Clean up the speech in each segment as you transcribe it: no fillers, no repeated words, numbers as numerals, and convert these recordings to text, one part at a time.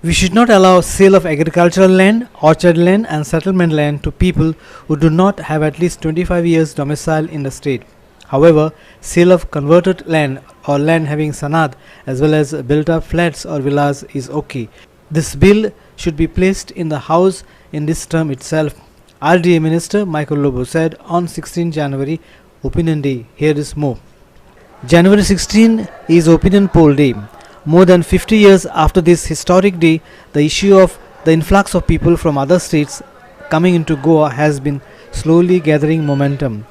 We should not allow sale of agricultural land, orchard land and settlement land to people who do not have at least 25 years domicile in the state. However, sale of converted land or land having sanad as well as built up flats or villas is okay. This bill should be placed in the House in this term itself, RDA Minister Michael Lobo said on 16 January Opinion Day. Here is more. January 16 is Opinion Poll Day. More than 50 years after this historic day, the issue of the influx of people from other states coming into Goa has been slowly gathering momentum.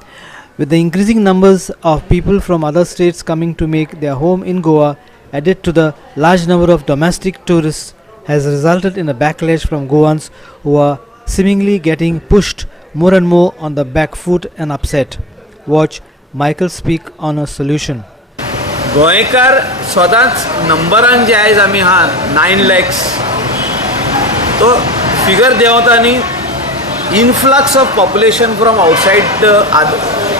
With the increasing numbers of people from other states coming to make their home in Goa, added to the large number of domestic tourists, has resulted in a backlash from Goans who are seemingly getting pushed more and more on the back foot and upset. Watch Michael speak on a solution. गोंयकार सदांच नंबरान जे आयज आमी हा 9 lakhs तो figure देंवता न्ही influx of population from outside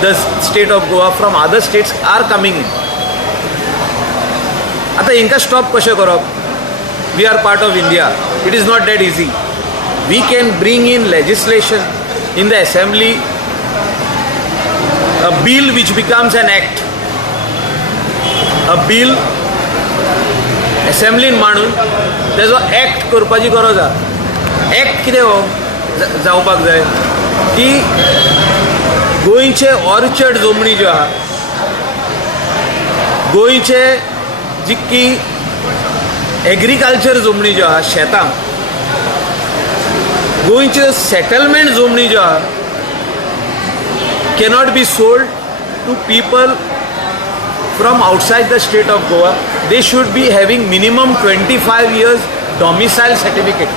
the state of Goa from other states are coming in. आतां हिंकां स्टॉप कशें करप? We are part of India. It is not that easy. We can bring in legislation in the assembly, a bill which becomes an act. A bill असेंब्लीन मांडून तेजो act करपाची गरज आसा. ॲक्ट कितें हो जावपाक जाय की गोंयचे ऑर्चर्ड जमनी ज्यो आहा, गोंयचे जितकी एग्रीकल्चर जमनी ज्यो आहा, शेतां, गोंयच्यो सेटलमेंट जमनी ज्यो आहा cannot be sold to people from outside the state of Goa. They should be having minimum 25 years domicile certificate.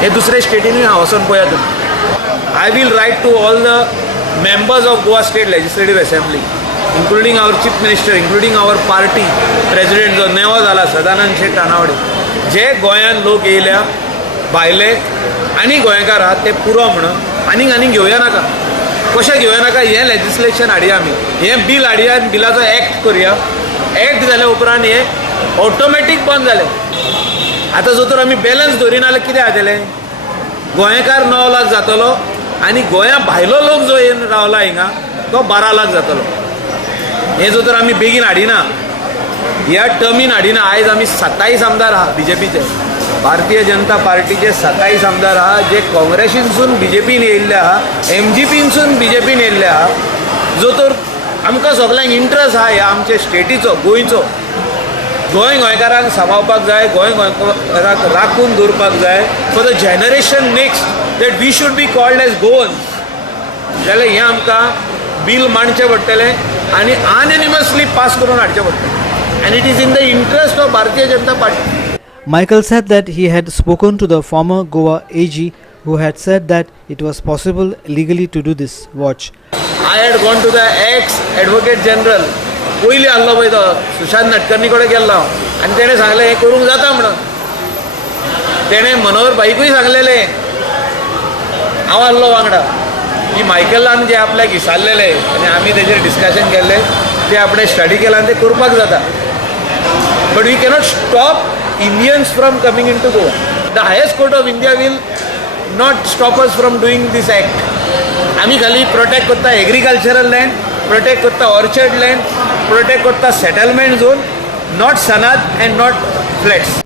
हे दुसरे स्टेटींनी हांव वचून पळया तुमी. I will write to all the members of Goa State Legislative Assembly, including our Chief Minister, including our party president जो नेवो जाला सदानंद शेट तानावडे, जे गोंयान लोक येयल्या भायले आनी गोंयकार आहात ते पुरो म्हणून आनीक घेवया नाका. कशें घेवया नाका? हें लेजिस्लेशन हाडया आमी, हें बिल हाडया आनी बिलाचो ॲक्ट करुया. ॲक्ट जाल्या उपरांत हें ऑटोमॅटीक बंद जालें. आतां जर तर आमी बॅलन्स धरिना जाल्यार कितें जातलें? गोंयकार 9 लाख जातलो आनी गोंया भायलो लोक जो येवन रावला हिंगा तो 12 लाख जातलो. हें जर तर आमी बेगीन हाडिना, ह्या टर्मीन हाडिना. आयज आमी 27 आमदार आहा बीजेपीचे, भारतीय जनता पार्टीचे 27 आमदार आहा जे काँग्रेसीनसून बीजेपीन येयल्ले आहा, MGPनसून बीजेपीन येयल्ले आहा. जो तर आमकां सगळ्यांक इंट्रस्ट आहा ह्या आमच्या स्टेटीचो, गोंयचो. गोंयकारांक सांबाळपाक जाय, गोंयकारांक राखून दवरपाक जाय for the generation next that we should be called as Goans. जाल्यार हें आमकां बील मांडचें पडटलें आनी अनएनिमसली पास करून हाडचें पडटलें. आनी it is in the interest of Bharatiya Janata party. Michael said that he had spoken to the former Goa AG who had said that it was possible legally to do this. Watch. I had gone to the ex-advocate general. पयलीं आहलो पळय तो सुशांत नाटकर्णी कडेन गेल्लो आनी तेणें सांगलें हें करूंक जाता म्हणून. तेणें मनोहर भाईकूय सांगलेलें, हांव आहलो वांगडा, की मायकलान जे आपल्याक विचारलेले आनी आमी तेजेर डिस्कशन केल्लें ते आपणें स्टडी केलां आनी तें करपाक जाता. But we cannot stop Indians from coming into Goa. The highest court of India will not stop us from doing this act. आमी खाली प्रोटेक्ट करता एग्रीकल्चरल लँड, प्रोटेक्ट करता ऑर्चर्ड लँड, प्रोटेक्ट करता settlement zone, not sand and not flats.